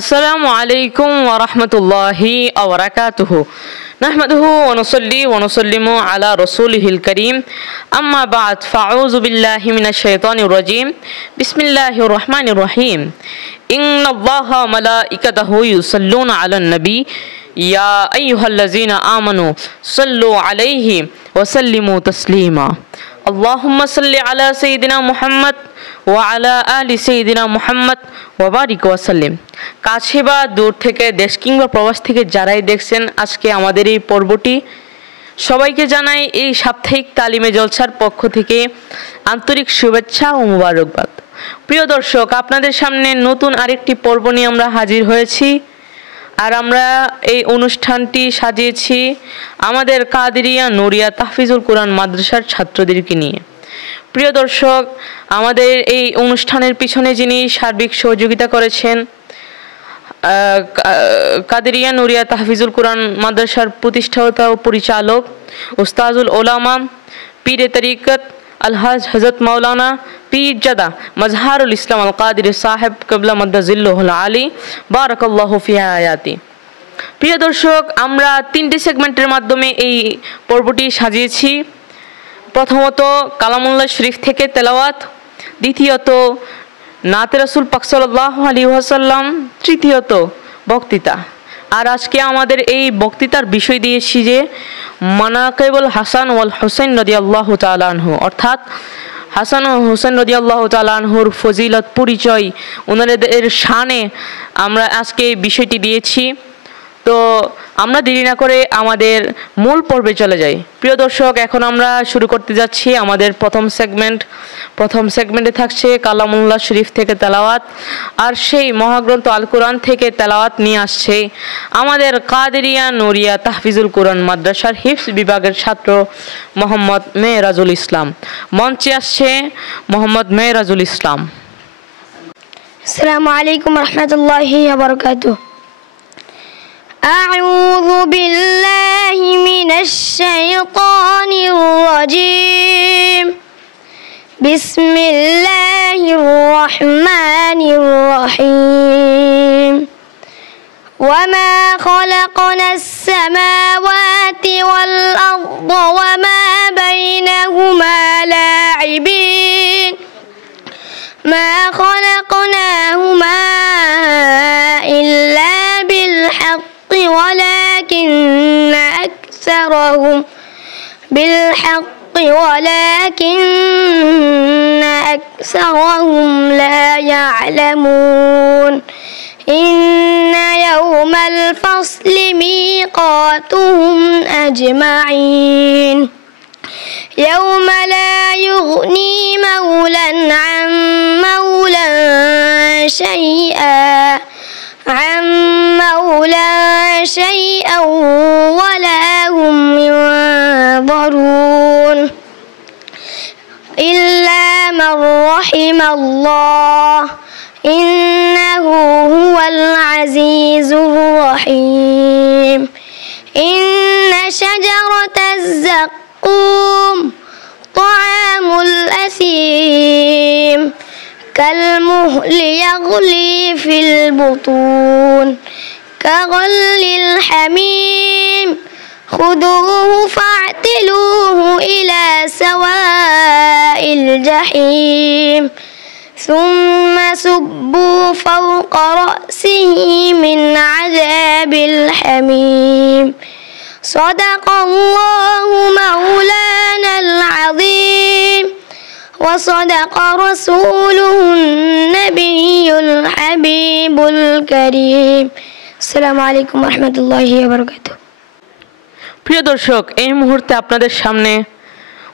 আসসালামু আলাইকুম ওয়া রাহমাতুল্লাহি ওয়া বারাকাতুহু নাহমাদুহু ওয়া নুসাল্লি ওয়া নুসাল্লিমু আলা রাসূলিহিল কারীম আম্মা বা'দ ফাআউযু বিল্লাহি মিনাশ শাইতানির রাজীম বিসমিল্লাহির রহমানির রহিম ইন্নাল্লাহা ওয়া মালাইকাতাহু ইউসাল্লুনা আলান নবী ইয়া আইয়ুহাল্লাযীনা আমানু সাল্লু আলাইহি ওয়া সাল্লিমু তাসলিমা আল্লাহুম্মা সাল্লি আলা সাইয়্যিদিনা মুহাম্মদ ওয়া আলা আলি সাইয়্যিদিনা মুহাম্মদ ওয়া বারিক ওয়া সাল্লিম। কাছে বা দূর থেকে, দেশ কিংবা প্রবাস থেকে যারাই দেখছেন আজকে আমাদের এই পর্বটি, সবাইকে জানাই এই সাপ্তাহিক তালিমে জলসার পক্ষ থেকে আন্তরিক শুভেচ্ছা ও মোবারকবাদ। প্রিয় দর্শক, আপনাদের সামনে নতুন আরেকটি পর্ব নিয়ে আমরা হাজির হয়েছি। আর আমরা এই অনুষ্ঠানটি সাজিয়েছি আমাদের কাদেরিয়া নুরিয়া তাহফিজুল কোরআন মাদ্রাসার ছাত্রদেরকে নিয়ে। প্রিয় দর্শক, আমাদের এই অনুষ্ঠানের পিছনে যিনি সার্বিক সহযোগিতা করেছেন, কাদেরিয়া নুরিয়া তাহফিজুল কোরআন মাদ্রাসার প্রতিষ্ঠাতা ও পরিচালক উস্তাজুল ওলামা পীরে তরিকত আলহাজ হযরত মাওলানা পীরজাদা মাজহারুল ইসলাম আল কাদির সাহেব কিবলা মাদ্দাজিল্লুহুল আলী বারাকাল্লাহু ফি হায়াতি। প্রিয় দর্শক, আমরা তিনটি সেগমেন্টের মাধ্যমে এই পর্বটি সাজিয়েছি। প্রথমত কালামুল্লাহ শরীফ থেকে তেলাওয়াত, দ্বিতীয়ত নাতে রাসূল পাক সাল্লাল্লাহু আলাইহি ওয়াসাল্লাম, তৃতীয়ত বক্তৃতা। আর আজকে আমাদের এই বক্তৃতার বিষয় দিয়েছি যে মানাকিবুল হাসান ওয়াল হুসাইন রাদিয়াল্লাহু তাআলা আনহু, অর্থাৎ হাসান ও হুসাইন রাদিয়াল্লাহু তাআলা আনহুর ফজিলত, পরিচয়, ওনাদের শানে আমরা আজকে বিষয়টি দিয়েছি। তো আমরা দেরি না করে আমাদের মূল পর্বে চলে যাই। প্রিয় দর্শক, এখন আমরা শুরু করতে যাচ্ছি আমাদের প্রথম সেগমেন্টে থাকছে কালামুল্লাহ শরীফ থেকে তেলাওয়াত। আর সেই মহাগ্রন্থ আল কোরআন থেকে তেলাওয়াত নিয়ে আসছে আমাদের কাদেরিয়া নুরিয়া তাহফিজুল কোরআন মাদ্রাসার হিফজ বিভাগের ছাত্র মোহাম্মদ মেহরাজুল ইসলাম। মঞ্চে আসছে মোহাম্মদ মেহরাজুল ইসলাম। আসসালামু আলাইকুম ওয়া রাহমাতুল্লাহি ওয়া বারাকাতুহু। أعوذ بالله من الشيطان الرجيم. بسم الله الرحمن الرحيم. وما خلقنا السماوات والأرض وما بينهما لاعبين ما خلقناهما إلا بالحق ولكن أكثرهم لا يعلمون. إن يوم الفصل ميقاتهم أجمعين. يوم لا يغني مولى عن مولى شيئا ولا هم ينظرون إلا من رحم الله إنه هو العزيز الرحيم. إن شجرة الزقوم طعام الأثيم كالمهل يغلي في البطون كغلي الحميم خذوه فاعتلوه إلى سواء الجحيم ثم صبوا فوق رأسه من عذاب الحميم. صدق الله مولانا العظيم وصدق رسوله النبي الحبيب الكريم. السلام عليكم ورحمة الله وبركاته. প্রিয় দর্শক, এই মুহূর্তে আপনাদের সামনে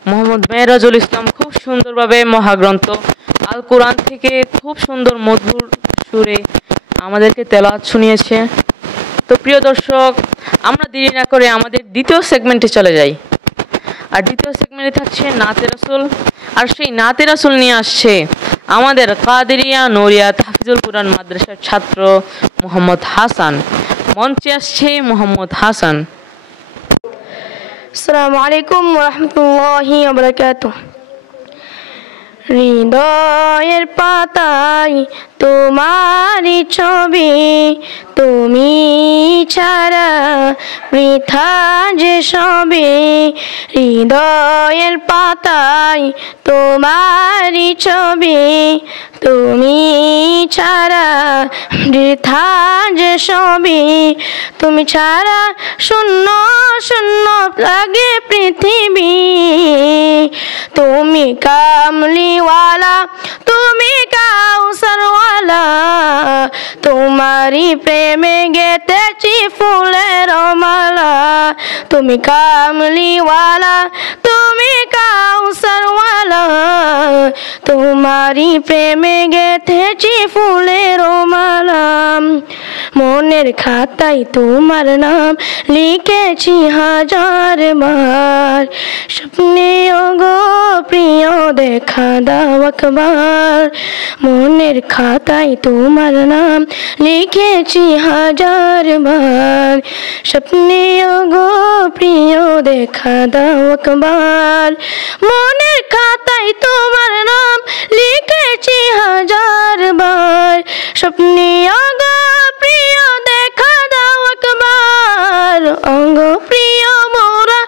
মোহাম্মদ মেহরাজুল ইসলাম খুব সুন্দরভাবে মহাগ্রন্থ আল কোরআন থেকে খুব সুন্দর মধুর সুরে আমাদেরকে তেলাওয়াত শুনিয়েছে। তো প্রিয় দর্শক, আমরা দেরি না করে আমাদের দ্বিতীয় সেগমেন্টে চলে যাই। আর দ্বিতীয় সেগমেন্টে থাকছে নাতে রাসূল। আর সেই নাতে রাসূল নিয়ে আসছে আমাদের কাদেরিয়া নুরিয়া তাহফিজুল কোরআন মাদ্রাসার ছাত্র মোহাম্মদ হাসান। মঞ্চে আসছে মোহাম্মদ হাসান। আসসালামু আলাইকুম ওয়া রাহমাতুল্লাহি ওয়া বারাকাতুহু। হৃদয়ের পাতায় তোমারি ছবি, তুমি ছাড়া বৃথা যে সবে, হৃদয়ের পাতায় তোমারি ছবি, তুমি ছাড়া বৃথা যে সবে, তুমি ছাড়া শূন্য শূন্য লাগে পৃথিবী। তুমি কামলিওয়ালা, তুমি কাউসারওয়ালা, তোমারি প্রেমে গেতেছি ফুলের মালা। তুমি কামলিওয়ালা, তুমি কাউসারওয়ালা, তোমারি প্রেমে গেতেছি ফুলের মালা। মনের খাতায় তোমার নাম লিখেছি হাজার বার, স্বপ্নে গো প্রিয় দেখা দাও একবার। মনের খাতায় তোমার নাম লিখেছি হাজার বার, স্বপ্নে গো প্রিয় দেখা দাও একবার। মনের খাতায় তোমার নাম লিখেছি হাজার বার, স্বপ্নে গো প্রিয় দেখা দাও একবার। অঙ্গ প্রিয় মোরা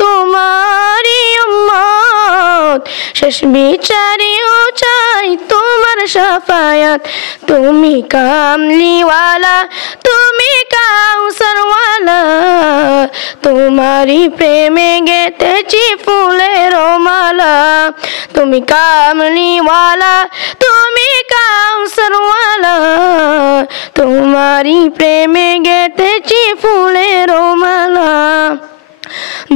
তোমারি উম্মত, শেষ বিচারেও চাই তোমার শাফায়াত। তুমি কামলিওয়ালা, তুমি কাউসারওয়ালা, তোমারি প্রেমে গেতেছি ফুলের মালা। তুমি কামলিওয়ালা, তুমি কাউসারওয়ালা, তোমারি প্রেমে গেতেছি ফুলের মালা।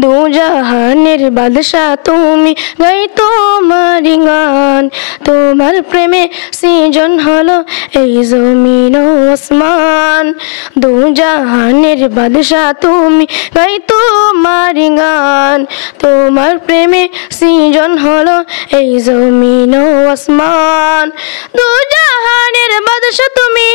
দু জাহানের বাদশা তুমি, গাই তোমারি গান। তোমার প্রেমে সৃজন হলো এই জমিন ও আসমান। দু জাহানের বাদশা তুমি, গাই তোমারি গান। তোমার প্রেমে সৃজন হলো এই জমিন ও আসমান। দু জাহানের বাদশা তুমি,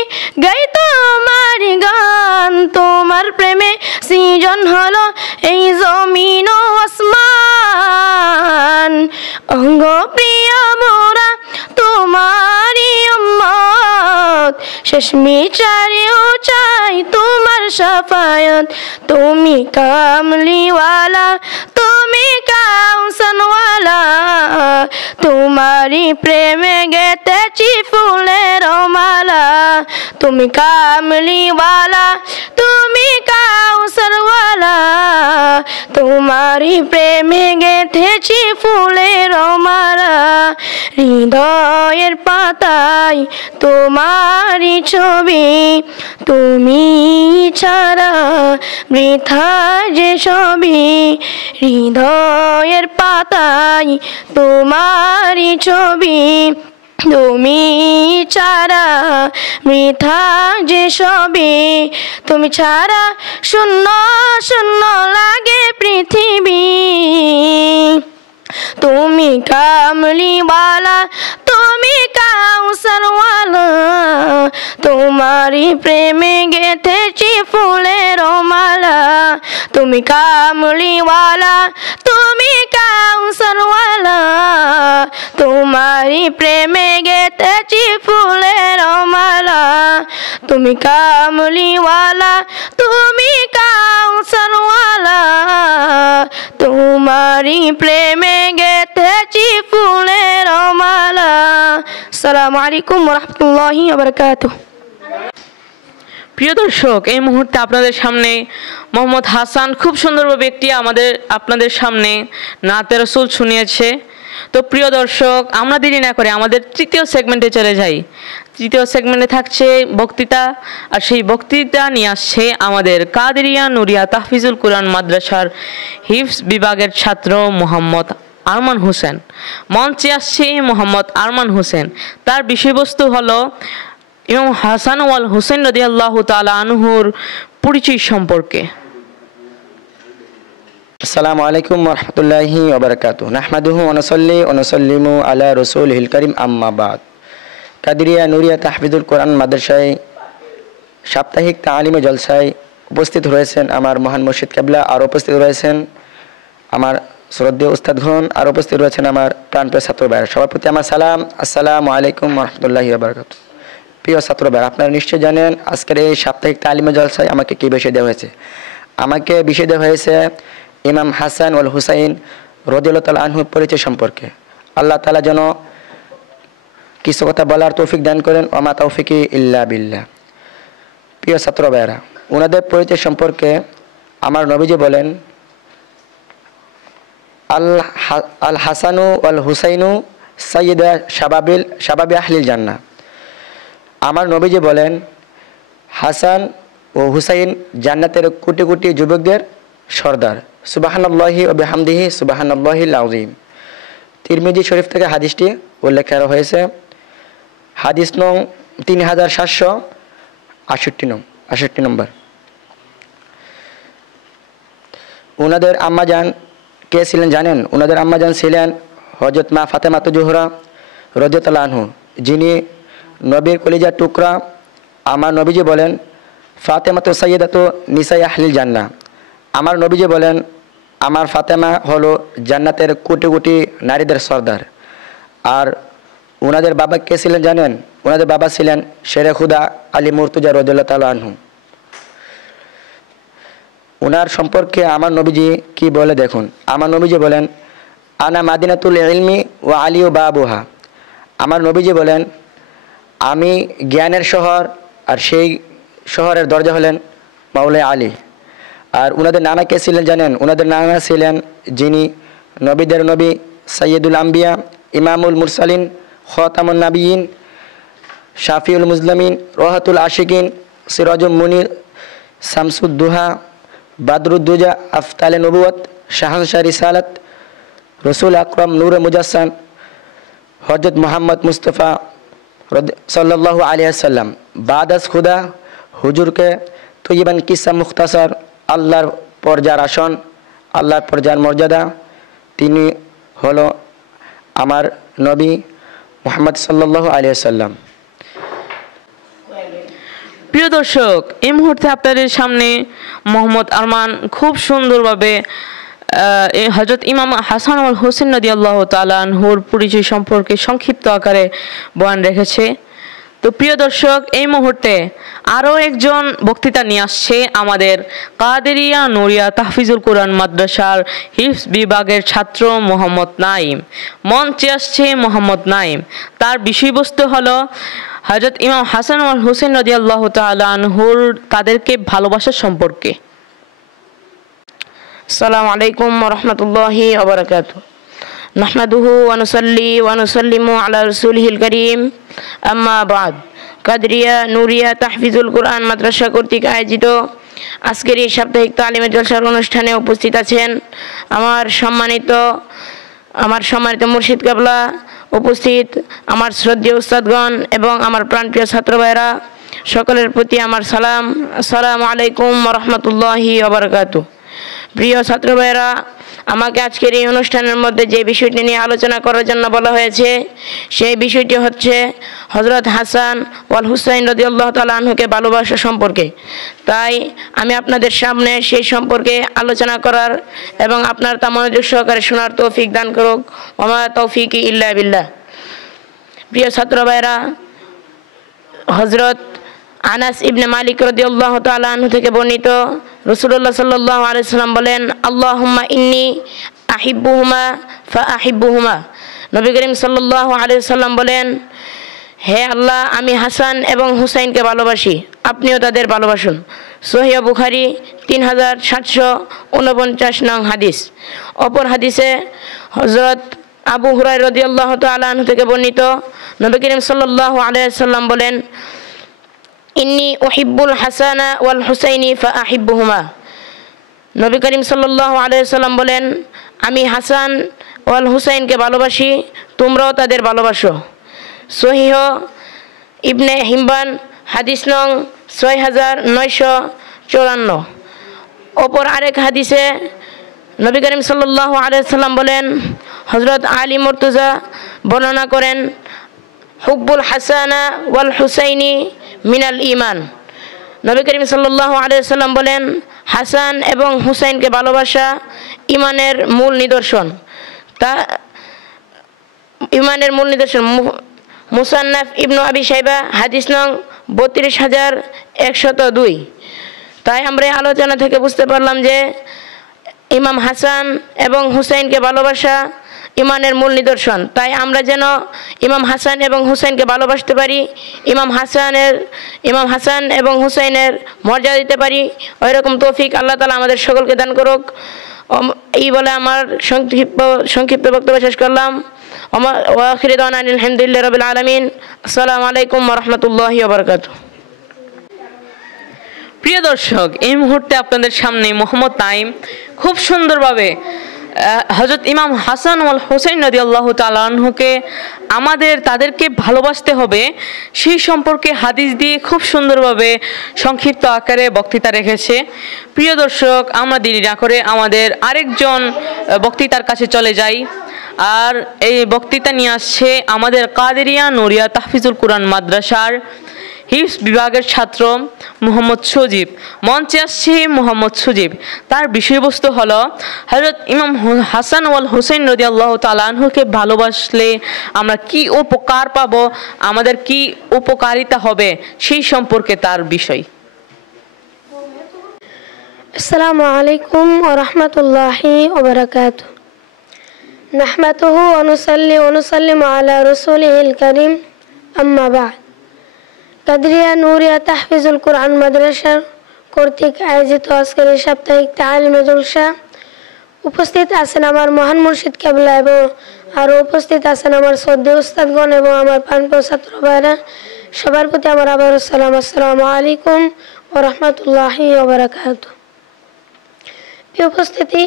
গাই তোমারি গান। তোমার প্রেমে সৃজন হলো এই জমিন ও আসমান। অঙ্গ প্রিয় মোরা তোমারি উম্মত, শেষ বিচারেও চাই তোমার শাফায়াত। তুমি কামলিওয়ালা, তুমি কাউসারওয়ালা, তোমারি প্রেমে গেতেছি ফুলের মালা। তুমি কামলিওয়ালা, তুমি কাউসারওয়ালা, তোমারি প্রেমে গেথেছি ফুলের মালা। হৃদয়ের পাতায় তোমারি ছবি, তুমি ছাড়া বৃথা যে সবই। হৃদয়ের পাতায় তোমারি ছবি, তুমি ছাড়া বৃথা যে সবে, তুমি ছাড়া শূন্য শূন্য লাগে পৃথিবী। তুমি কামলিওয়ালা, তুমি কাউসারওয়ালা, তোমারি প্রেমে গেথেছি ফুলের মালা। তুমি কামলিওয়ালা, তুমি কাউসারওয়ালা, তোমারি প্রেমে গেথেছি ফুলের মালা। তুমি কামলিওয়ালা, তুমি কাউসারওয়ালা, তোমারি প্রেমে গেথেছি ফুলের মালা। আসসালামু আলাইকুম ওয়া রাহমাতুল্লাহি ওয়া বারাকাতুহু। প্রিয় দর্শক, এই মুহূর্তে আপনাদের সামনে মোহাম্মদ হাসান খুব সুন্দরভাবে একটি আপনাদের সামনে নাতে রাসূল শুনিয়েছে। তো প্রিয় দর্শক, আমরা দেরি না করে আমাদের তৃতীয় সেগমেন্টে চলে যাই। তৃতীয় সেগমেন্টে থাকছে বক্তৃতা, আর সেই বক্তৃতা নিয়ে আসছে আমাদের কাদেরিয়া নুরিয়া তাহফিজুল কুরআন মাদ্রাসার হিফজ বিভাগের ছাত্র মোহাম্মদ আরমান হোসেন। মঞ্চে আসছে মোহাম্মদ আরমান হোসেন। তার বিষয়বস্তু হলো ইমাম হাসান ওয়াল হোসেন রাদিয়াল্লাহু তাআলা আনহুর পরিচয় সম্পর্কে। আসসালামু আলাইকুম ওয়া রাহমাতুল্লাহি ওয়া বারাকাতুহু। নাহমাদুহু ওয়া নুসাল্লি ওয়া নুসাল্লিমু আলা রাসূলিহিল কারীম, আম্মা বাদ। কাদেরিয়া নুরিয়া তাহফিজুল কোরআন মাদ্রাসায় সাপ্তাহিক তালিমে জলসায় উপস্থিত রয়েছেন আমার মহান মুর্শিদ কেবলা, আর উপস্থিত রয়েছেন আমার শ্রদ্ধেয় উস্তাদগণ, আর উপস্থিত রয়েছেন আমার প্রাণপ্রিয় ছাত্র ভাইরা। সবার প্রতি আমার সালাম, আসসালামু আলাইকুম ওয়া রাহমাতুল্লাহি ওয়া বারাকাতুহু। প্রিয় ছাত্ররা, আপনারা নিশ্চয় জানেন আজকের এই সাপ্তাহিক তালিমে জলসায় আমাকে কী বিষয় দেওয়া হয়েছে। আমাকে বিষয় দেওয়া হয়েছে ইমাম হাসান ওয়াল হুসাইন রাদিয়াল্লাহু তাআলা আনহুর পরিচয় সম্পর্কে। আল্লাহ তাআলা যেন কিছু কথা বলার তৌফিক দান করেন। ওমা তৌফিকি ইল্লা বিল্লাহ। প্রিয় ছাত্র ভাইয়েরা, ওনাদের পরিচয় সম্পর্কে আমার নবীজি বলেন, আল হাসানু ওয়াল হুসাইনু সাইয়্যিদা শাবাবি আহলিল জান্নাহ। আমার নবীজি বলেন, হাসান ও হুসাইন জান্নাতের কোটি কোটি যুবকদের সর্দার। সুবহানাল্লাহি ওয়া বিহামদিহি সুবহানাল্লাহিল আযীম। তিরমিজি শরীফ থেকে হাদিসটি উল্লেখ করা হয়েছে। হাদিস নং 3768 নম্বর। ওনাদের আম্মাজান কে ছিলেন জানেন? ওনাদের আম্মাজান ছিলেন হযরত মা ফাতেমা জোহরা রাদিয়াল্লাহু আনহু, যিনি নবীর কলিজার টুকরা। আমার নবীজি বলেন, ফাতেমাতু সাইয়্যিদাতু নিসাই আহলিল জান্নাহ। আমার নবীজি বলেন, আমার ফাতেমা হলো জান্নাতের কোটি কোটি নারীদের সর্দার। আর ওনাদের বাবা কে ছিলেন জানেন? ওনাদের বাবা ছিলেন শেরে খুদা আলী মুর্তজা রাদিয়াল্লাহু তাআলা আনহু। ওনার সম্পর্কে আমার নবীজি কি বলে দেখুন। আমার নবীজি বলেন, আনা মাদিনাতুল ইলমি ওয়া আলিউ বাবুহা। আমার নবীজি বলেন, আমি জ্ঞানের শহর, আর সেই শহরের দরজা হলেন মাওলাই আলী। আর ওনাদের নানা কে ছিলেন জানেন? ওনাদের নানা ছিলেন যিনি নবীদের নবী, সাইয়্যিদুল আম্বিয়া, ইমামুল মুরসালিন, খাতামুন নাবিয়িন, শাফিউল মুজলামিন, রাহাতুল আশিকিন, সিরাজুল মুনির, শামসুদ্দুহা, বাদরুদ্দুজা, আফতালে নবুয়ত, শাহানশাহ রিসালাত, রসুল আকরাম নূরে মুজাসসাম, হযরত মুহাম্মদ মুস্তাফা সাল্লাল্লাহু আলাইহি ওয়াসাল্লাম। বাদাস খুদা হুজুরকে তৈয়বান কিসা মুখতাসার, আল্লাহর পর যার আসন, আল্লাহর পর যার মর্যাদা, তিনি হলো আমার নবী মুহাম্মদ সাল্লাল্লাহু আলাইহি ওয়াসাল্লাম। প্রিয় দর্শক, এই মুহূর্তে আপনাদের সামনে মোহাম্মদ আরমান খুব সুন্দরভাবে হযরত ইমাম হাসান ওয়াল হুসাইন রাদিয়াল্লাহু তাআলা আনহুর পরিচয় সম্পর্কে সংক্ষিপ্ত আকারে বয়ান রেখেছে। তো প্রিয় দর্শক, এই মুহূর্তে আরও একজন বক্তৃতা নিয়ে আসছে আমাদের কাদেরিয়া নুরিয়া তাহফিজুল কোরআন মাদ্রাসার হিফজ বিভাগের ছাত্র মোহাম্মদ নাইম। মঞ্চে আসছে মোহাম্মদ নাইম। তার বিষয়বস্তু হলো হযরত ইমাম হাসান ওয়াল হুসাইন রাদিয়াল্লাহু তাআলা আনহুর তাদেরকে ভালোবাসার সম্পর্কে। আসসালামু আলাইকুম ওয়া রাহমাতুল্লাহি ওয়া বারাকাতুহু। নাহমাদুহু ওয়া নুসাল্লি ওয়া নুসাল্লিমু আলা রাসূলিহিল কারীম, আম্মা বাদ। কাদরিয়া নুরিয়া তাহফিজুল কোরআন মাদ্রাসা কর্তৃক আয়োজিত আজকের এই সাপ্তাহিক তালিমের জলসার অনুষ্ঠানে উপস্থিত আছেন আমার সম্মানিত মুর্শিদ কাবলা, উপস্থিত আমার শ্রদ্ধেয় উস্তাদগণ এবং আমার প্রাণপ্রিয় ছাত্র ভাইরা, সকলের প্রতি আমার সালাম। আসসালামু আলাইকুম ওয়া রাহমাতুল্লাহি ওয়া বারাকাতুহু। প্রিয় ছাত্র ভাইরা, আমাকে আজকের এই অনুষ্ঠানের মধ্যে যে বিষয়টি নিয়ে আলোচনা করার জন্য বলা হয়েছে, সেই বিষয়টি হচ্ছে হযরত হাসান ওয়াল হুসাইন রাদিয়াল্লাহু তাআলা আনহুকে ভালোবাসা সম্পর্কে। তাই আমি আপনাদের সামনে সেই সম্পর্কে আলোচনা করার এবং আপনার তা মনোযোগ সহকারে শোনার তৌফিক দান করুক। ওমা তৌফিকি ইল্লা বিল্লাহ। প্রিয় ছাত্র ভাইরা, হযরত আনাস ইবনে মালিক রাদিয়াল্লাহু তাআলা আনহু থেকে বর্ণিত, রাসূলুল্লাহ সাল্লাল্লাহু আলাইহি ওয়াসাল্লাম বলেন, আল্লাহুম্মা ইন্নী আহিব্বুহুমা ফাআহিব্বুহুমা। নবী করিম সাল্লাল্লাহু আলাইহি ওয়াসাল্লাম বলেন, হে আল্লাহ, আমি হাসান এবং হুসাইনকে ভালোবাসি, আপনিও তাদের ভালোবাসুন। সহিহ বুখারী 3749 নং হাদিস। অপর হাদিসে হযরত আবু হুরায়রা রাদিয়াল্লাহু তাআলা আনহু থেকে বর্ণিত, নবী করিম সাল্লাল্লাহু আলাইহি ওয়াসাল্লাম বলেন, ইন্নী উহিব্বুল হাসানা ওয়াল হুসাইনি ফাআহিব্বুহুমা। নবী করিম সাল্লাল্লাহু আলাইহি ওয়াসাল্লাম বলেন, আমি হাসান ওয়াল হুসাইনকে ভালোবাসি, তোমরাও তাদের ভালোবাসো। সহিহ ইবনে হিব্বান হাদিস নং 6954। অপর আরেক হাদিসে নবী করিম সাল্লাল্লাহু আলাইহি ওয়াসাল্লাম বলেন, হযরত আলী মুর্তজা বর্ণনা করেন, হুব্বুল হাসানা ওয়াল হুসাইনি মিনাল ঈমান। নবী করিম সাল্লাল্লাহু আলাইহি ওয়াসাল্লাম বলেন, হাসান এবং হুসাইনকে ভালোবাসা ঈমানের মূল নিদর্শন। মুসান্নাফ ইবনু আবি শাইবা হাদিস নং 32,102। তাই আমরা এই আলোচনা থেকে বুঝতে পারলাম যে ইমাম হাসান এবং হুসাইনকে ভালোবাসা ইমানের মূল নিদর্শন। তাই আমরা যেন ইমাম হাসান এবং হুসাইনকে ভালোবাসতে পারি, ইমাম হাসান এবং হুসাইনের মর্যাদা দিতে পারি, ওই রকম তৌফিক আল্লাহ তাআলা আমাদের সকলকে দান করুক। এই বলে আমার সংক্ষিপ্ত বক্তব্য শেষ করলাম। ওয়া আখিরু দাওয়ানা আলহামদুলিল্লাহি রাব্বিল আলামিন। আসসালামু আলাইকুম ওয়া রাহমাতুল্লাহি ওয়া বারাকাতুহু। প্রিয় দর্শক, এই মুহূর্তে আপনাদের সামনে মোহাম্মদ নাঈম খুব সুন্দরভাবে হযরত ইমাম হাসান ওয়াল হুসাইন রাদিয়াল্লাহু তাআলা আনহুকে তাদেরকে ভালোবাসতে হবে সেই সম্পর্কে হাদিস দিয়ে খুব সুন্দরভাবে সংক্ষিপ্ত আকারে বক্তৃতা রেখেছে। প্রিয় দর্শক, আমরা দেরি না করে আমাদের আরেকজন বক্তৃতার কাছে চলে যাই। আর এই বক্তৃতা নিয়ে আসছে আমাদের কাদেরিয়া নুরিয়া তাহফিজুল কুরআন মাদ্রাসার হিফজ বিভাগের ছাত্র মোহাম্মদ সজীব। মঞ্চে আসছে মোহাম্মদ সজীব। তার বিষয়বস্তু হলো হযরত ইমাম হাসান ওয়াল হুসাইন রাদিয়াল্লাহু তাআলা আনহুকে ভালোবাসলে আমরা কি উপকার পাব, আমাদের কি উপকারিতা হবে সেই সম্পর্কে তার বিষয়। আসসালামু আলাইকুম ওয়া রাহমাতুল্লাহি ওয়া বারাকাতুহু। নাহমাদুহু ওয়া নুসাল্লি ওয়া নুসাল্লিমু আলা রাসূলিহিল কারীম, আম্মা বা'দ। কাদরিয়া নুরিয়া তাহফিজুল কুরআন মাদ্রাসার কর্তৃক আয়োজিত আজকের এই সাপ্তাহিক তালিমে জলসা উপস্থিত আছেন আমার মহান মুর্শিদ কেবলা এবং আরও উপস্থিত আছেন আমার শ্রদ্ধেয় উস্তাদগণ এবং আমার প্রাণপ্রিয় ছাত্র ভাইরা। সবার প্রতি আমার আবার সালাম। আসসালামু আলাইকুম ওয়া রাহমাতুল্লাহি ওয়া বারাকাতুহু। প্রিয় উপস্থিতি,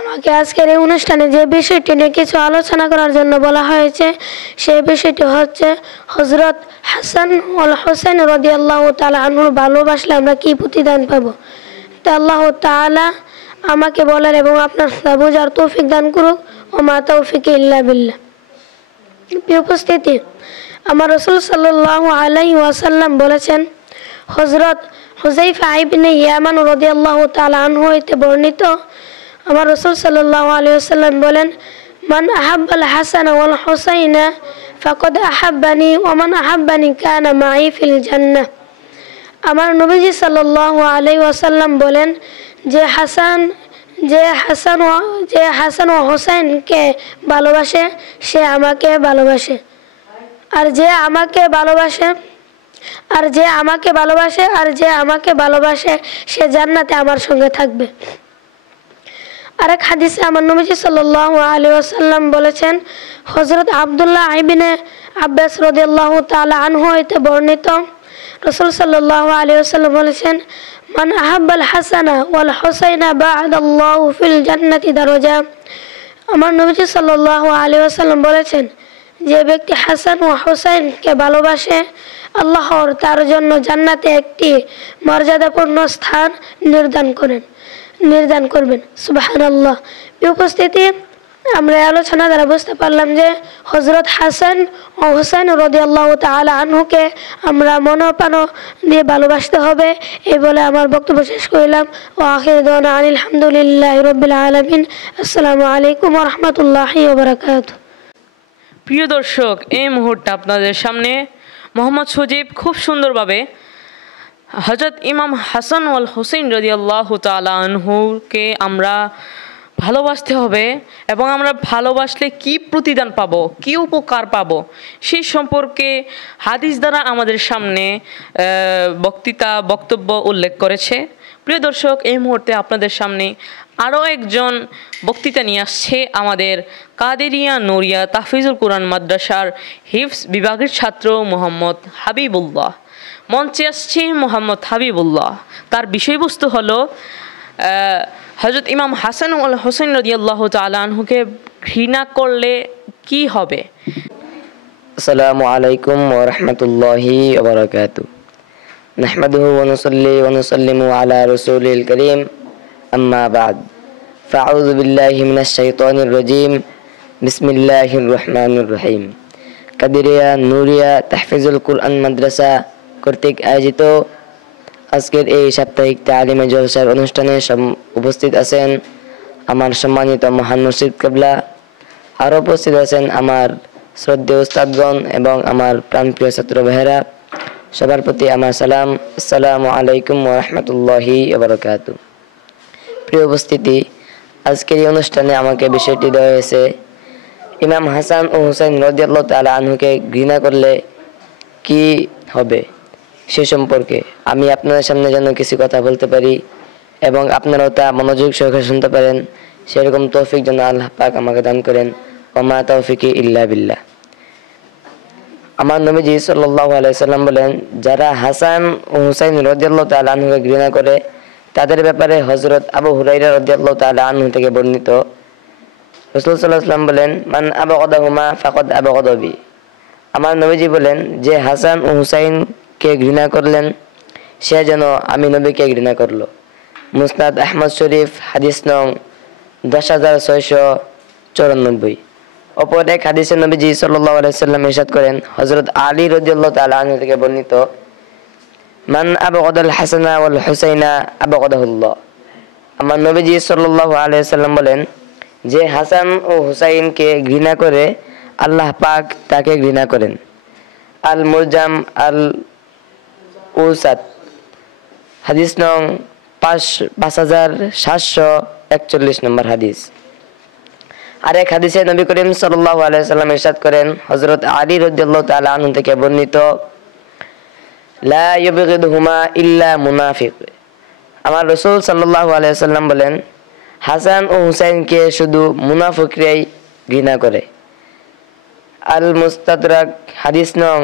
আমাকে আজকের এই অনুষ্ঠানে যে বিষয়টি নিয়ে কিছু আলোচনা করার জন্য বলা হয়েছে সেই বিষয়টি হচ্ছে হযরত হাসান ওয়াল হুসাইন রাদিয়াল্লাহু তাআলা আনহু ভালোবাসলে আমরা কি প্রতিদান পাব। তা আল্লাহ তাআলা আমাকে বলার এবং আপনার বোঝার তৌফিক দান করুক। ওমা তাওফিক ইল্লা বিল্লাহ। প্রিয় উপস্থিতি, আমার রাসূল সাল্লাল্লাহু আলাইহি ওয়াসাল্লাম বলেছেন, হযরত হুযায়ফা ইবনে ইয়ামান রাদিয়াল্লাহু তাআলা আনহু হইতে বর্ণিত, আমার রাসূল সাল্লাল্লাহু আলাইহি ওয়াসাল্লাম বলেন, মান আহাব্বাল হাসান ওয়াল হুসাইনা ফাকাদ আহাব্বানি ওয়া মান আহাব্বানি কানা মাই ফিল জান্নাহ। আমার নবীজি সাল্লাল্লাহু আলাইহি ওয়াসাল্লাম বলেন, যে হাসান ও হুসাইনকে ভালোবাসে সে আমাকে ভালোবাসে, আর যে আমাকে ভালোবাসে সে জান্নাতে আমার সঙ্গে থাকবে। আরেক হাদিসে আমার নবীজি সাল্লাল্লাহু আলাইহি ওয়াসাল্লাম বলেছেন, হযরত আব্দুল্লাহ ইবনে আব্বাস রাদিয়াল্লাহু তাআলা আনহু হইতে বর্ণিত, রাসূল সাল্লাল্লাহু আলাইহি ওয়াসাল্লাম বলেছেন, মান আহাব্বাল হাসানা ওয়াল হুসাইনা বা'দাল্লাহু ফিল জান্নাতি দারাজা। আমার নবীজি সাল্লাল্লাহু আলাইহি ওয়াসাল্লাম বলেছেন, যে ব্যক্তি হাসান ও হুসাইনকে ভালোবাসে আল্লাহ তার জন্য জান্নাতে একটি মর্যাদাপূর্ণ স্থান নির্ধারণ করবেন। সুবহানাল্লাহ। উপস্থিতি, আমরা আলোচনা দ্বারা বুঝতে পারলাম যে হযরত হাসান ও হুসাইন রাদিয়াল্লাহু তাআলা আনহুকে আমরা মনোপ্রাণ দিয়ে ভালোবাসতে হবে। এই বলে আমার বক্তব্য শেষ করলাম। ওয়া আখিরু দাওয়ানা আলহামদুলিল্লাহি রাব্বিল আলামিন। আসসালামু আলাইকুম ওয়া রাহমাতুল্লাহি ওয়া বারাকাতুহু। প্রিয় দর্শক, এই মুহূর্তে আপনাদের সামনে মোহাম্মদ সজীব খুব সুন্দরভাবে হযরত ইমাম হাসান ওয়াল হুসাইন রাদিয়াল্লাহু তাআলা আনহুকে আমরা ভালোবাসতে হবে এবং আমরা ভালোবাসলে কি প্রতিদান পাবো, কি উপকার পাবো সেই সম্পর্কে হাদিস দ্বারা আমাদের সামনে বক্তব্য উল্লেখ করেছে। প্রিয় দর্শক, এই মুহূর্তে আপনাদের সামনে আরও একজন বক্তৃতা নিয়ে আসছে আমাদের কাদেরিয়া নুরিয়া তাহফিজুল কুরআন মাদ্রাসার হিফজ বিভাগের ছাত্র মোহাম্মদ হাবিবুল্লাহ। মঞ্চে আসছে মোহাম্মদ হাবিবুল্লাহ। তার বিষয়বস্তু হলো হযরত ইমাম হাসান ওয়াল হুসাইন রাদিয়াল্লাহু তাআলা আনহুকে ঘৃণা করলে কি হবে। আসসালামু আলাইকুম ওয়া রাহমাতুল্লাহি ওয়া বারাকাতুহু। নাহমাদুহু ওয়া নুসাল্লি ওয়া নুসাল্লিমু আলা রাসূলিল কারীম, আম্মা বা'দ। ফাআউযু বিল্লাহি মিনাশ শাইতানির রাজীম। বিসমিল্লাহির রহমানির রহিম। কাদেরিয়া নুরিয়া তাহফিজুল কুরআন মাদ্রাসা কর্তৃক আয়োজিত আজকের এই সাপ্তাহিক তালিমে জলসার অনুষ্ঠানে উপস্থিত আছেন আমার সম্মানিত মহান মুর্শিদ কেবলা। আরও উপস্থিত আছেন আমার শ্রদ্ধেয় উস্তাদগণ এবং আমার প্রাণপ্রিয় ছাত্র ভাইয়েরা, সবার প্রতি আমার সালাম। আসসালামু আলাইকুম ওয়া রাহমাতুল্লাহি ওয়া বারাকাতুহু। প্রিয় উপস্থিতি, আজকের এই অনুষ্ঠানে আমাকে বিষয়টি দেওয়া হয়েছে ইমাম হাসান ও হুসাইন রাদিয়াল্লাহু তাআলা আনহুকে ঘৃণা করলে কি হবে সে সম্পর্কে আমি আপনাদের সামনে যেন কিছু কথা বলতে পারি এবং আপনারাও তা মনোযোগ সহকারে শুনতে পারেন, সেরকম তৌফিক যেন আল্লাহ পাক আমাকে দান করেন। ওয়া মা তাওফিকি ইল্লা বিল্লাহ। আমার নবীজি সাল্লাল্লাহু আলাইহি সাল্লাম বলেন, যারা হাসান ও হুসাইন রাদিয়াল্লাহু তাআলা আনহুকে ঘৃণা করে তাদের ব্যাপারে হযরত আবু হুরায়রা রাদিয়াল্লাহু তাআলা আনহু থেকে বর্ণিত, রাসূল সাল্লাল্লাহু আলাইহি ওয়াসাল্লাম বলেন, মান আবগাদাহুমা ফাকাদ আবগাদাবি। আমার নবীজি বলেন, যে হাসান ও হুসাইনকে ঘৃণা করলেন সে যেন আমি নবীকে ঘৃণা করলো। মুসনাদ আহমদ শরীফ, হাদিস নং 10694। অপর এক হাদিসে নবীজি সাল্লাল্লাহু আলাইহি সাল্লাম ইরশাদ করেন, হযরত আলী রাদিয়াল্লাহু তাআলা আনহু থেকে বর্ণিত, মান আবগাদাল হাসানা ওয়াল হুসাইনা আবগাদাহুল্লাহ। আমার নবীজি সাল্লাল্লাহু আলাইহি সাল্লাম বলেন, যে হাসান ও হুসাইনকে ঘৃণা করে আল্লাহ পাক তাকে ঘৃণা করেন। আল মুরজাম আল উসাত, হাদিস নং 5741 নম্বর হাদিস। আরেক হাদিসে নবী করিম সাল্লাল্লাহু আলাইহি সাল্লাম ইরশাদ করেন, হযরত আলী রাদিয়াল্লাহু তাআলা আনহু থেকে বর্ণিত, লা ইউবগিদুহুমা ইল্লা মুনাফিক। আমার রাসূল সাল্লাল্লাহু আলাইহি সাল্লাম বলেন, হাসান ও হুসাইনকে শুধু মুনাফিকরাই ঘৃণা করে। আল মুস্তাদরাক, হাদিস নং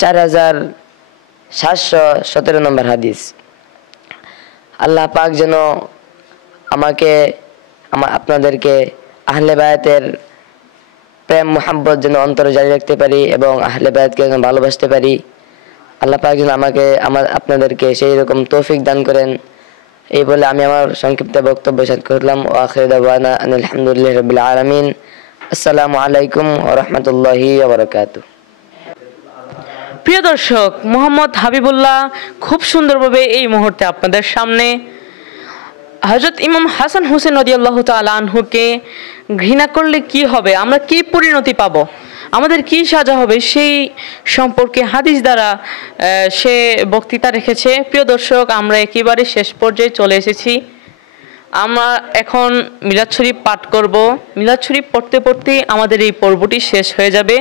4717 নম্বর হাদিস। আল্লাহ পাক যেন আপনাদেরকে আহলে বায়াতের প্রেম মোহাব্বত যেন অন্তরে জারি রাখতে পারি এবং আহলে বায়াতকে যেন ভালোবাসতে পারি। আল্লাহ পাক যেন আপনাদেরকে সেই রকম তৌফিক দান করেন। এই বলে আমি আমার সংক্ষিপ্ত বক্তব্য শেষ করলাম। ওয়া আখিরু দাওয়ানা আলহামদুলিল্লাহি রাব্বিল আলামিন। আসসালামু আলাইকুম ওয়া রাহমাতুল্লাহি ওয়া বারাকাতুহু। প্রিয় দর্শক, মোহাম্মদ হাবিবুল্লাহ খুব সুন্দরভাবে এই মুহূর্তে আপনাদের সামনে হযরত ইমাম হাসান হুসেন রাদিয়াল্লাহু তাআলা আনহুকে ঘৃণা করলে কি হবে, আমরা কি পরিণতি পাব, আমাদের কি সাজা হবে সেই সম্পর্কে হাদিস দ্বারা সে বক্তৃতা রেখেছে। প্রিয় দর্শক, আমরা একেবারে শেষ পর্যায়ে চলে এসেছি। আমরা এখন মিলাদ শরীফ পাঠ করব। মিলাদ শরীফ পড়তে পড়তে আমাদের এই পর্বটি শেষ হয়ে যাবে।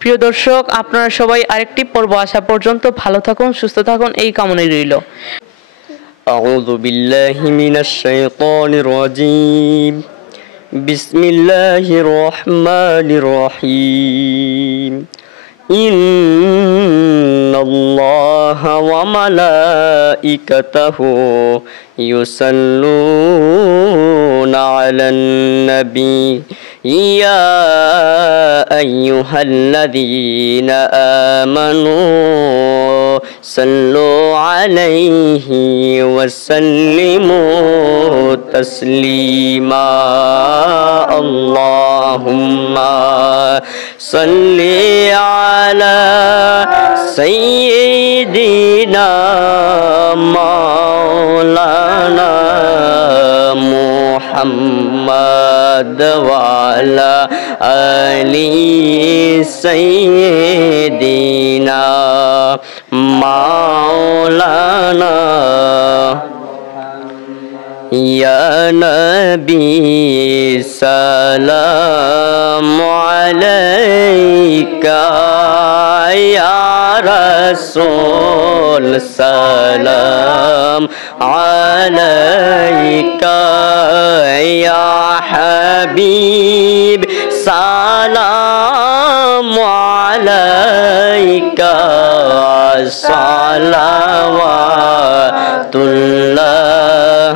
প্রিয় দর্শক, আপনারা সবাই আরেকটি পর্ব আসা পর্যন্ত ভালো থাকুন, সুস্থ থাকুন, এই কামনাই রইল। আউযু বিল্লাহি মিনাশ শাইতানির রাজীম। বিসমিল্লাহির রহমানির রহিম। ইন্নাল্লাহা ওয়া মালাইকাতাহু ইউসাল্লুনা আলান নবী ইয়া আইয়ুহাল্লাযীনা আমানু সাল্লু আলাইহি ওয়া সাল্লিমু তাসলিমা। আল্লাহুম্মা সাল্লি আলা সাইয়্যিদিনা মাওলানা মুহাম্মদ ওয়া আলা আলি সাইয়্যিদিনা মাওলানা। ইয়া নবী সালামু আলাইকা, ইয়া রাসূল সালাম আলাইকা, ইয়া হাবিব সালাম আলাইকা, সালাওয়াতুল্লাহ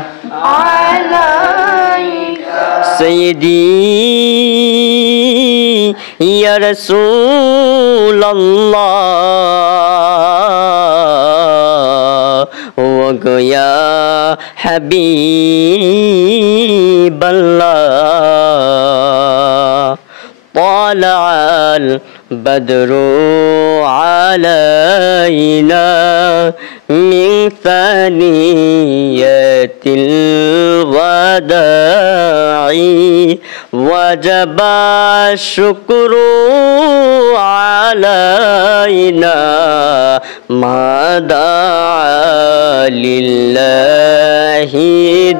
আলাইকা। সাইয়্যিদি ইয়া রাসূলুল্লাহ ওয়া ইয়া হাবিবাল্লাহ। طلع البدر علينا من ثنية الوداع وجب الشكر علينا ما دعا لله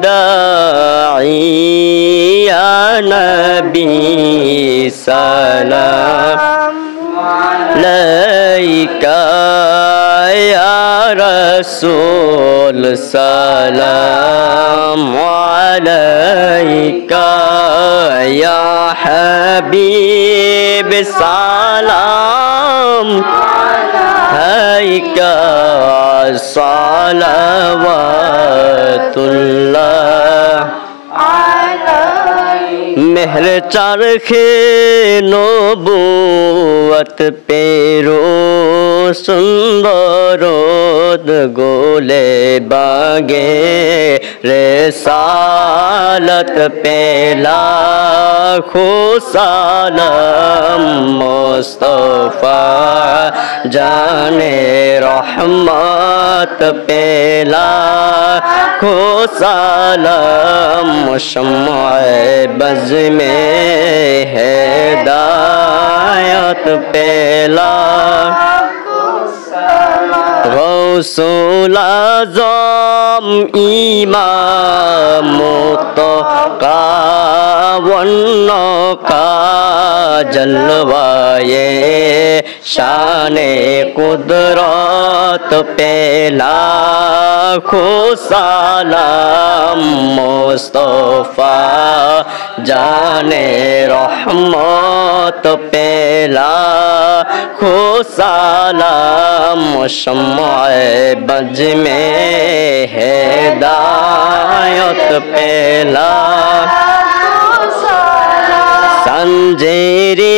داعي يا نبي سلام عليك يا رسول سلام عليك يا حبيب سلام عليك صلوات الله مہر چرخے نبوت پیرو سندرود گولے باگے رسالت پیلا خوسالم مصطفیٰ جان رحمت پیلا خوسالم شمع بز میں ہدایت پیلا غوث العظم امام متقی والنقا جلوائے شان قدرت پیلا سلام مصطفیٰ جان رحمت پیلا سلام شمع بج میں ہدایت پیلا سنجیری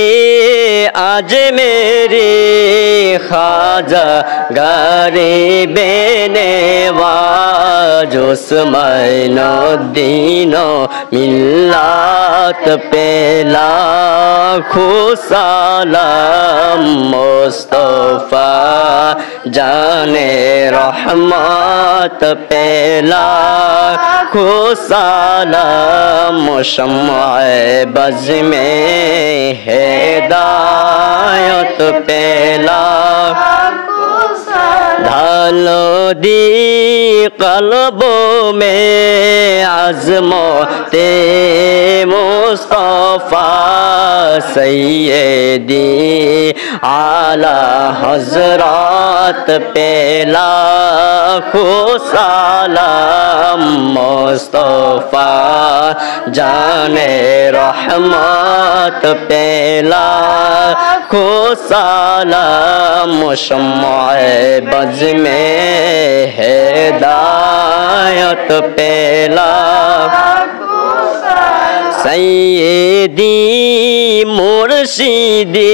آج میری خواجہ غریب نواز عثمان الدین ملت پیلا سلام مصطفیٰ جان رحمت پیلا سلام شمع بز میں ہدایت پیلا ڈھالو دی قلبوں میں عظمت مصطفیٰ سیدی اعلی حضرات پیلا سلام مصطفیٰ جان رحمت پیلا سلام شمع بز میں ہدایت پیلا سیدی مرشدی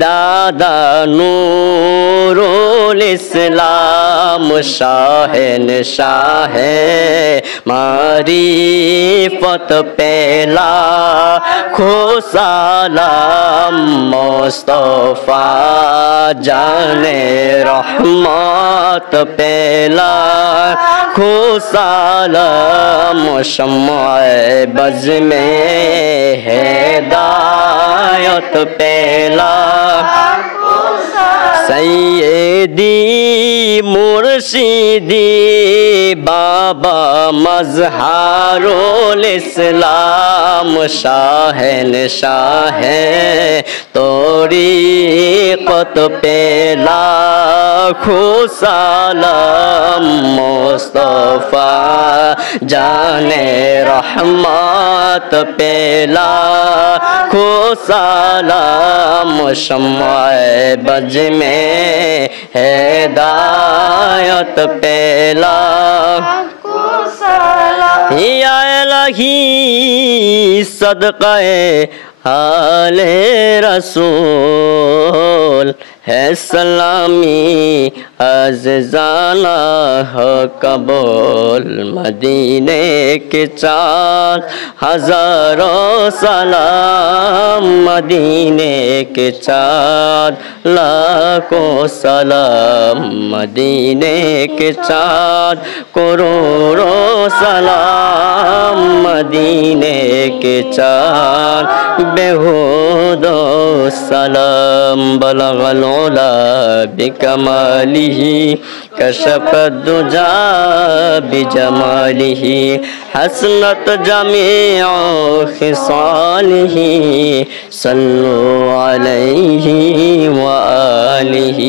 دادا نور الاسلام شاہنشاہ معرفت پیلا سلام مصطفیٰ جان رحمت پیلا سلام شمع بز میں ہدایت پیلا سیدی مرشدی بابا مظہر الاسلام شاہنشاہ طریقت پیلا سلام مصطفیٰ جان رحمت پیلا سلام شمع بج میں ہدایت پیلا یا الہی صدقہ حال رسول ہے سلامی عزیزانہ ہو قبول مدینے کے چاند ہزاروں سلام مدینے کے چاند لاکھوں سلام مدینے کے چاند کروڑوں سلام مدینے کے چاند بہود و سلام بلغ العلا بکمالہ کشف الدجى بجماله حسنت جميع خصاله صلوا عليه وآله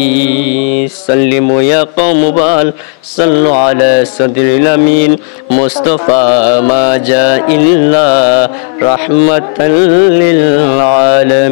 سلموا يا قوم بال صلوا على صدر الأمين مصطفى ما جاء إلا رحمة للعالمين.